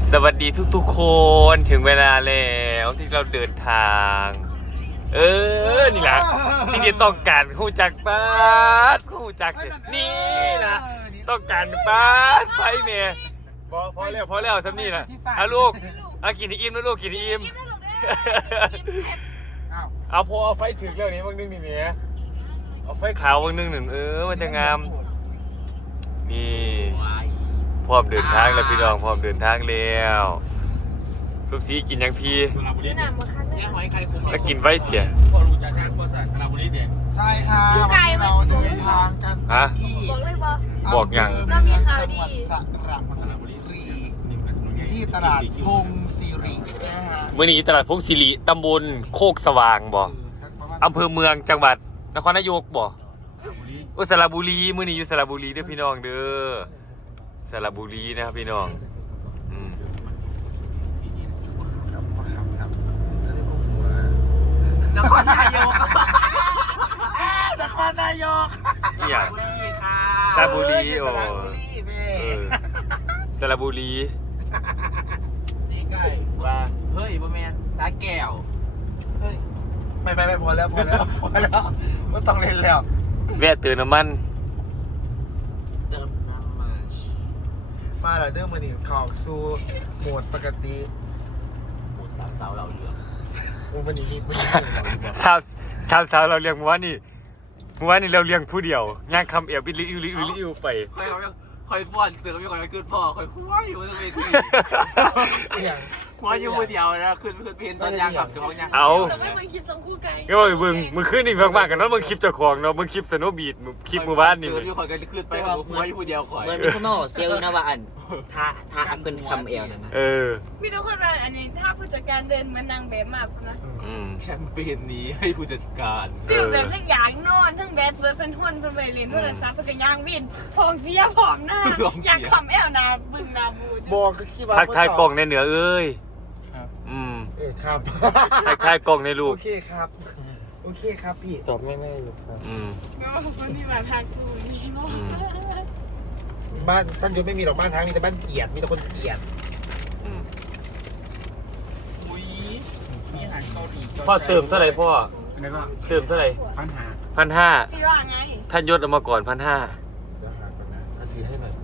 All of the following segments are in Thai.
สวัสดีทุกๆคนถึงเวลาแล้วที่เราเดินทางนี่แหละที่จะต้องการคู่จักป้าคู่จักนี่นะต้องการป้าไฟเมย์พอแล้วสักนี่นะเอาลูกเอากินอิ่มนะลูกกินอิ่มเอาพอเอาไฟถึงแล้วนี้บางนึงนี่เมียเอาไฟขาวบางนึงหนึ่งมันจะงามนี่พร้อมเดินทางแล้วพี่น้องพร้อมเดินทางแล้วซุปซีกินยังพี่แล้วกินไว้เถี่ยพอรู้จักทางบริษัทคาราบุรีเด็กใช่ค่ะเราเดินทางกันที่บอกยังเรามีข่าวดีสระบุรีที่ตลาดพงศิรินะฮะเมื่อนี้ตลาดพงศิริตำบลโคกสว่างบ่อำเภอเมืองจังหวัดนครนายกบ่สระบุรีมื่อนี้อยู่สระบุรีเด้อพี่น้องเด้อสระบุรีนะครับพี่น้องกับมะขามสับจะได้พวกหัวนครนายกนครนายกเนี่ยสระบุรีโอ้สระบุรีนี่ใกล้ว่าเฮ้ยบ่แม่นตาแก้วเฮ้ยไม่พอแล้วไม่ต้องเล่นแล้วแวะเติมน้ำมันมาแล้วเด้อมื้อนี้เข้าสู่โหมดปกติโหมดสามสาวเราเรื่องมื้อนี้สาวเราเลี้ยงเมื่อวานนี่เราเลี้ยงผู้เดียวย่างคำเอวอิวไปคอยป้อนเสือไม่คอยขึ้นพ่อคอยหัวอยู่ตรงนี้หัวอยู่มือเดียวนะขึ้นเพนตอนยางกับจะของยางเอาแต่ไม่มึงคลิปสองคู่ไกลก็มึงขึ้นอีกมากๆกันแล้วมึงคลิปเจ้าของเนาะมึงคลิปสโนว์บีทมึงคลิปมือบ้านนี่เสืออยู่คอยกันขึ้นไปหัวอยู่ผู้เดียวคอยเหมือนมีคนมาบอกเซลล์นะว่าอันถ้าอันเป็นคำเอวนะมีทุกคนว่าอันนี้ถ้าผู้จัดการเดินมานางแบบมากนะแชมเปญนี้ให้ผู้จัดการฟิลแบบทั้งอยากนอนทั้งแบดเบิร์ดเป็นหุ่นเป็นไปเรียนโทรศัพท์เป็นยางวินทองเสียผอมหน้าอยากคำแอวนาบึงนาบูบอกคิดว่าทักทายกล่องในเหนือเอ้ยครับทักทายกล่องในลูกโอเคครับพี่ตอบไม่อยู่ครับก็คนที่มาทักกูนี่เนาะบ้านท่านยศไม่มีหรอกบ้านทางมีแต่บ้านเกียรติมีแต่คนเกียรติมีอาหารเกาหลีพ่อเติมเท่าไหร่พ่อเติมเท่าไหร่1,500 พี่ว่าไงท่านยศเอามาก่อน1,500 เดี๋ยวหาก่อนนะถือให้หน่อย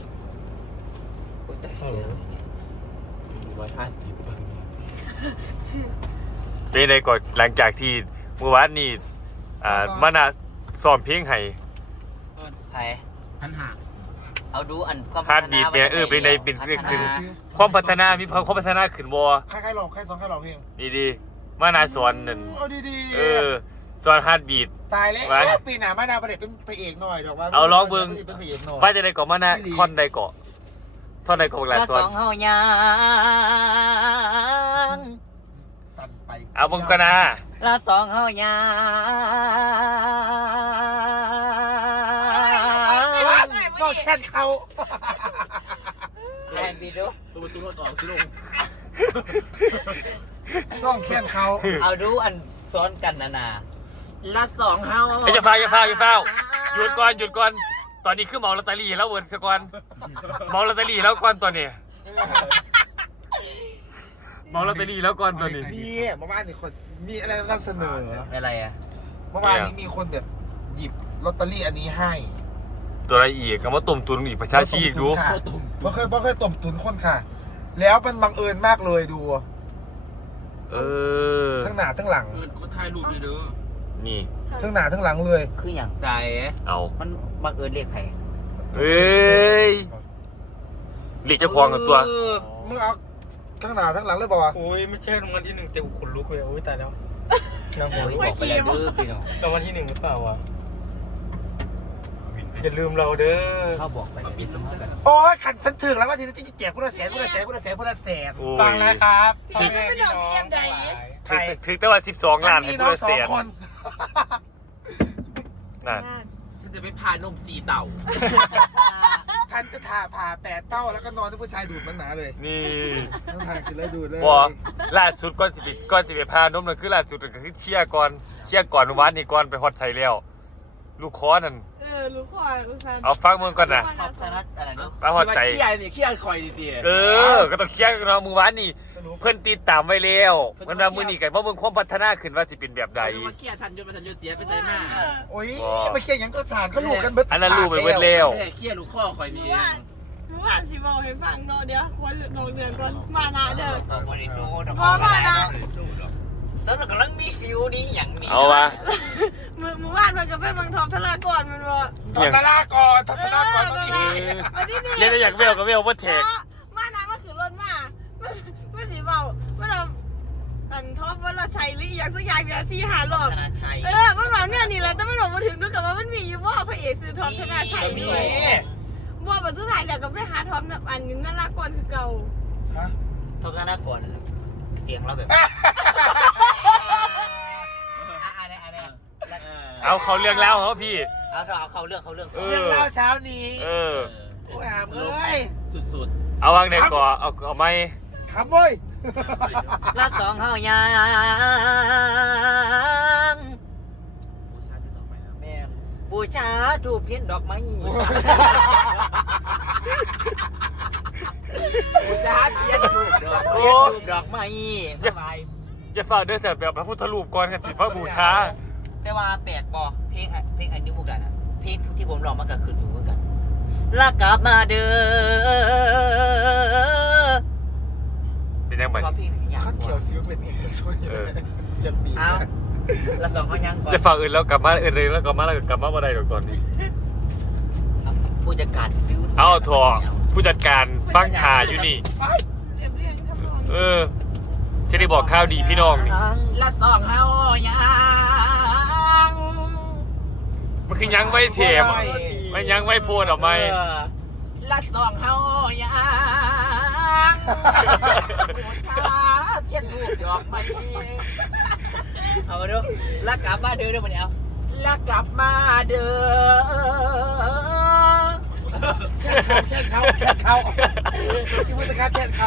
เป็นไงก่อนหลังจากที่เมื่อวานนี้มานาซ้อมเพลงให้ไผ่ 1,500 เอาดูอันความพัฒนาเป็นในเป็นความพัฒนามีความพัฒนาขึ้นบ่ใครหลอกใครสอนใครหลอกเพลงดีมานาสอนนั่นดีสอนฮาร์ดบีทตายแล้วปีหน้ามานาประเด็นเป็นพระเอกหน่อยดอกว่าเอาร้องเบิ่งว่าจะได้เกาะมานาท่อนใดเกาะท่อนใดเกาะหลายสอนเฮายางสั่นไปเอามึงก็นะละสองเฮายางก็แค่เขาแลนบีดูประตูรถออกสิลงต้องแค่เขาเอาดูอันซ้อนกันนาละสองเฮาอย่าฟ้าหยุดก่อนตอนนี้คือเมาลอตเตอรี่แล้วเวิร์นสักก่อนเมาลอตเตอรี่แล้วก่อนตัวนี้เมาลอตเตอรี่แล้วก่อนตัวนี้ดีเมื่อวานนี่คนมีอะไรนำเสนออะไรอ่ะเมื่อวานนี้มีคนแบบหยิบลอตเตอรี่อันนี้ให้ตัวอะไรอีกคำว่าตุ่มตุนอีกประชาชีอีกดูบ่เคยตุ่มตุนคนค่ะแล้วมันบังเอิญมากเลยดูทั้งหน้าทั้งหลังคนถ่ายรูปเลยเด้อนี่ทั้งหน้าทั้งหลังเลยคืออย่างใจเอามันบังเอิญเรียกไผ่เรียกเจ้าของกับตัวมึงเอาทั้งหน้าทั้งหลังเลยบอกว่าโอ้ยไม่ใช่รางวัลที่1แต่ขนลุกเลยโอ้ยตายแล้วน้องบอกไปแล้วดื้อพี่น้องรางวัลที่1หรือเปล่าวะอย่าลืมเราเด้อเขาบอกไปปิดสมองกันโอ้ยขันฉันถึงแล้วว่าทีนี้จะแจกคนละแสนฟังนะครับพี่ไม่ดอกเบี้ยใดถึงแต่ว่า12 ล้านให้คนละแสนนั่นฉันจะไปพานม4 เต่าฉันจะผ่า8 เต้าแล้วก็นอนที่ผู้ชายดูดมันหนาเลยนี่ต้องถ่ายคือเลยดูดเลยล่าสุดก่อนสิไปพานมนั่นคือล่าสุดก็คือเชียร์ก่อนวันนี้ก่อนไปฮอตใส่แล้วลูกคอนั่นรู้ขอรู้ซันเอาฟังมึงก่อนนะขอบคุณนะอะไรเนาะป้าหอดใจขี้ใหญ่เนี่ยขี้ใหญ่คอยดีก็ต้องเคลียร์กันเนาะมือวานนี่สนุกเพื่อนติดตามไว้แล้วมันว่ามือนี่กันเพราะมึงความพัฒนาขึ้นว่าสิเป็นแบบใดมาขี้ทันยศมาทันยศเสียไปใส่หน้าโอ้ยไปเคียงยังก็สารเขาลูกกันเบิดอันนั้นรู้ไปเบิดแล้วแค่ขี้ลูกข้อคอยนี่เองเมื่อวานสิบอกให้ฟังเนาะเดี๋ยวคนลงเดือนก่อนมานะเด้อเอาบริสุทธิ์บอกมานะสำหรับกำลังมีฟิวนี้อย่างนี้เอาวะมือวานมันก็ไปเมืองทองทลากรมันว่าทัศนาก่อนทัศนาก่อนตอนนี้วันที่นี่เล่นได้อยากเวลก็เวลว่าแทกมานะมันคือรถมาไม่สิเบาเมื่อเราอันท็อปว่าเราใช้หรืออย่างสักอย่างเนี่ยที่หาหลอกธนาชัยมันบอกเนี่ยนี่แหละแต่มันบอกมาถึงด้วยกับว่ามันมีอยู่ว่าพระเอกซื้อท็อปชนะชัยมีด้วยบัวปัจจุบันเดี๋ยวก็ไปหาท็อปแบบอันนึงน่ารักกว่าคือเก่าฮะทบทนาก่อนเสียงเราแบบอะไรเอาเขาเรื่องแล้วเขาพี่เอาเขาเรื่องเรื่องราวเช้านี้เออโอ้ยหามเอ้ยสุดเอาวางในก่อเอาไม่ขำเว้ยละสองเฮายางๆผู้ชายที่ต่อไปนะแม่บูชาถูกเพี้ยนดอกไม้ผู้ชายเทียนถูกเด้อโอ้ดอกไม้อย่าฝ่าเด้อเสียแบบพระพุทธรูปก่อนกันสิพระบูชาแต่ว่าแปลกบอเพลงอันนี้มุกดันอะเพลงที่ผมร้องมันก็คือสูงเหมือนกันแล้วกลับมาเด้อเป็นยังไงว่าเพลงอย่างข้าเขียวซิ้วเป็นไงสวยยังมีเอาละสองเขายังก่อนจะฝ่าอื่นแล้วกลับมาอื่นเลยแล้วกลับมาแล้วกลับมาบ่ได้ดอกตอนนี้ผู้จัดการฟิวเอาถอผู้จัดการฟังขาอยู่นี่เรียบเรียงทำนองเออ จะได้บอกข่าวดีพี่น้องนี่ละสองเฮายางมันคือยังไม่เทมมันยังไม่พูดออกมาละสองเฮายางผู้ชายเทียนถูกดอกไม้เอาดูแล้วกลับมาเด้อวันนี้เอาแล้วกลับมาเด้อแค่เขายังไม่ตะการแค่เขา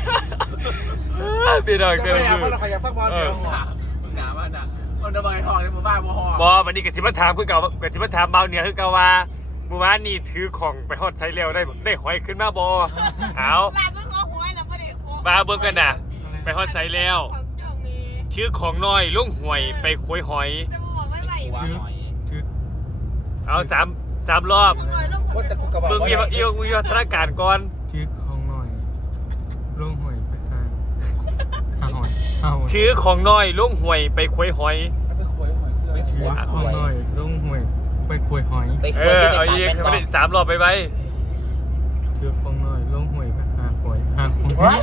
พี่น้องจะเกิไม่นอยากฟังเราขยับฟังบอลเดียวมึงหนาว่าหนักคนตะบอยทองในหมู่บ้านบ่ฮอบอวันนี้กสิมาถามคือเก่ากับสิมาถามเบาเหนือคือเก่าว่าเมื่อวานนี่ถือของไปฮอดไซเร็วได้หอยขึ้นมาบอเอาลาจะขอหวยแล้วประเดี๋ยวมาเบิ่งกันนะไปฮอดไซแล้วของเจ้ามีถือของน้อยลุงห่วยไปคุยหอยจะมาบอกไม่ไหวหัวหอยเอาสามรอบของน้อยลงว่าแต่กูกระบอกเบิ่งว่าวิวัฒนาการก่อนถือของหน่อยลงหอยไปหาหอยหาหอยถือของน้อยลุงห่วยไปคุยหอยไปคุยหอยไปถือของหน่อยลงหอยไปคุยหอยไปเอคุยอที่เอาเป็นอีกการไม่เป็นได้3 รอบไปถือของหน่อยลงหอยไปหาหอยหาหอยวะ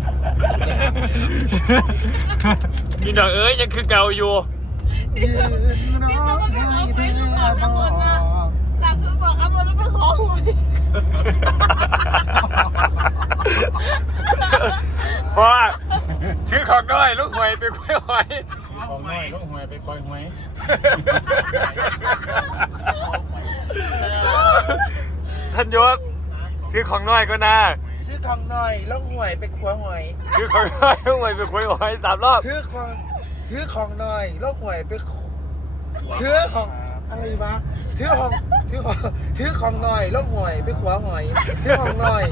พี่น้องเอ้ยยังคือเก่าอยู่ยืนร้องไห้แทบบ่หลังซื้อบอกครับแล้วไปขอหวยเพราะว่าถือของน้อยลุงห่วยไปคุยหอยของหน่อยลงหอยไปคอยหอยท่านยศถือของน้อยก็น่าซื้อทองหน่อยล่องหวยเป็นขัวหอยถือของน้อยลุงห่วยไปคุยหอย3 รอบถือของหน่อยล่องหวยเป็นถือของอะไรวะถือของหน่อยล่องหวยเป็นขัวหอยถือของหน่อย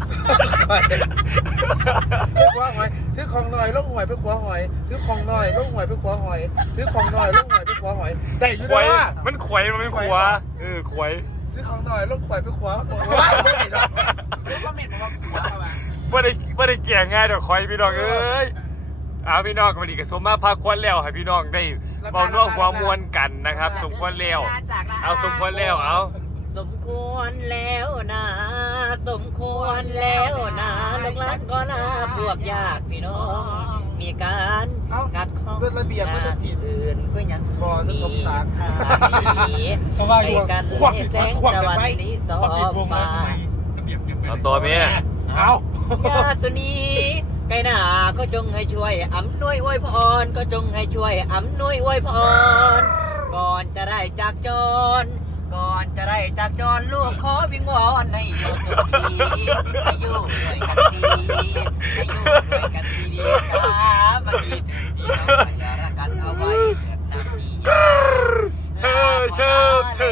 เป็นขัวหอยถือของหน่อยล่องหวยเป็นขัวหอยถือของหน่อยล่องหวยเป็นขัวหอยถือของหน่อยล่องหวยเป็นขัวหอยได้อยู่ขวยนะมันขวยมันเป็นขวาขวยถือของหน่อยล่องหวยเป็นขัวหอยไม่ได้หรอกก็เหม็นว่าหัวเข้ามาไม่ได้เกี่ยงง่ายเดี๋ยวคอยพี่น้องเอ้ยพี่น้องกันดีกับสมมาพาควันแล้วให้พี่น้องได้เบาน่วงหัวมวลกันนะครับสมควรแล้วเอาสมควรแล้วเอาสมควรแล้วนะสมควรแล้วนะลูกหลานก็นาพวกญาติพี่น้องมีการกัดข้องเรื่องระเบียบมันจะสินอื่นก็ยังบ่จะสมสารทางนี้ให้กันให้แสงตะวันนี้สอบมาเอาตัวเมียเอายาสุนีไก่หนาก็จงให้ช่วยอำนวยอวยพรก็จงให้ช่วยอำนวยอวยพรก่อนจะได้จากจรลูกขอวิงวอนให้อยู่สุขีให้อยู่ด้วยกันดีให้อยู่ด้วยกันดีๆสามัคคีถึงพี่น้องอย่ารักกันเอาไว้เถิดนาทีเธอ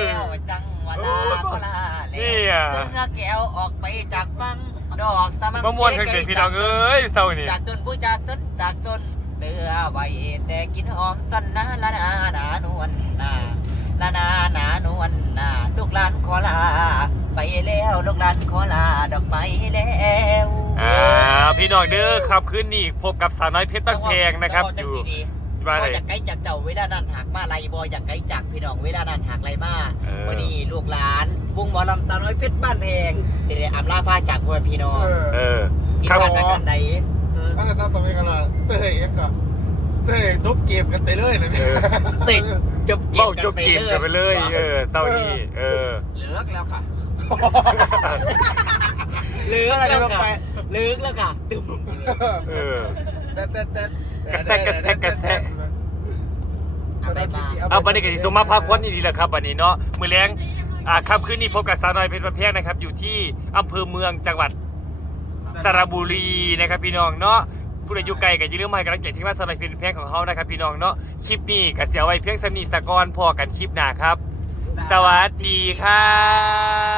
มามวนกันเป็นพี่น้องเอ้ยเศร้านี่จากต้นผู้จากต้นเลือไว้แต่กินหอมสันนะละนาหนานวลนาละนาหนานวลนาลูกหลานขอลาไปแล้วลูกหลานขอลาดอกไม้แล้วพี่น้องเด้อครับคืนนี้พบกับสาวน้อยเพชรบ้านแพงนะครับอยู่บว่าอไหนอยากไกลจากเจ้าเวลานั้นหักมาไรบอยอยากไกลจากพี่น้องเวลานั้นหักไรมา วันนี้ลูกหลานวงหมอลำสาวน้อยเพชรบ้านแพงจะได้อำลาพาจากพ่อพี่น้องครับอีกวันกันใดอันนั้นต่อไปกันละเต้ยยังก็เต้ยจบเกมกันไปเลยนะเนี่ยติดจบเกเบ้าม จบเกมกันไปเลยเศร้านี้เหลือกแล้วค่ะเลือกแล้วค่ะเลือกแล้วค่ะตึมเอาบันนี้ก็สิสมมาภาควันนี้ดีแหละครับบันนี้เนาะมื้อแรงค่ำคืนนี้พบกับสาวน้อยเพชรบ้านแพงนะครับอยู่ที่อำเภอเมืองจังหวัดสระบุรีนะครับพี่น้องเนาะผู้ใดอยู่ไกลก็อย่าลืมมาให้กำลังใจที่ว่าสาวน้อยเพชรบ้านแพงของเขานะครับพี่น้องเนาะคลิปนี้ก็เสียไว้เพียงสำนีสะกอนพอกันคลิปหน้าครับ สวัสดีครับ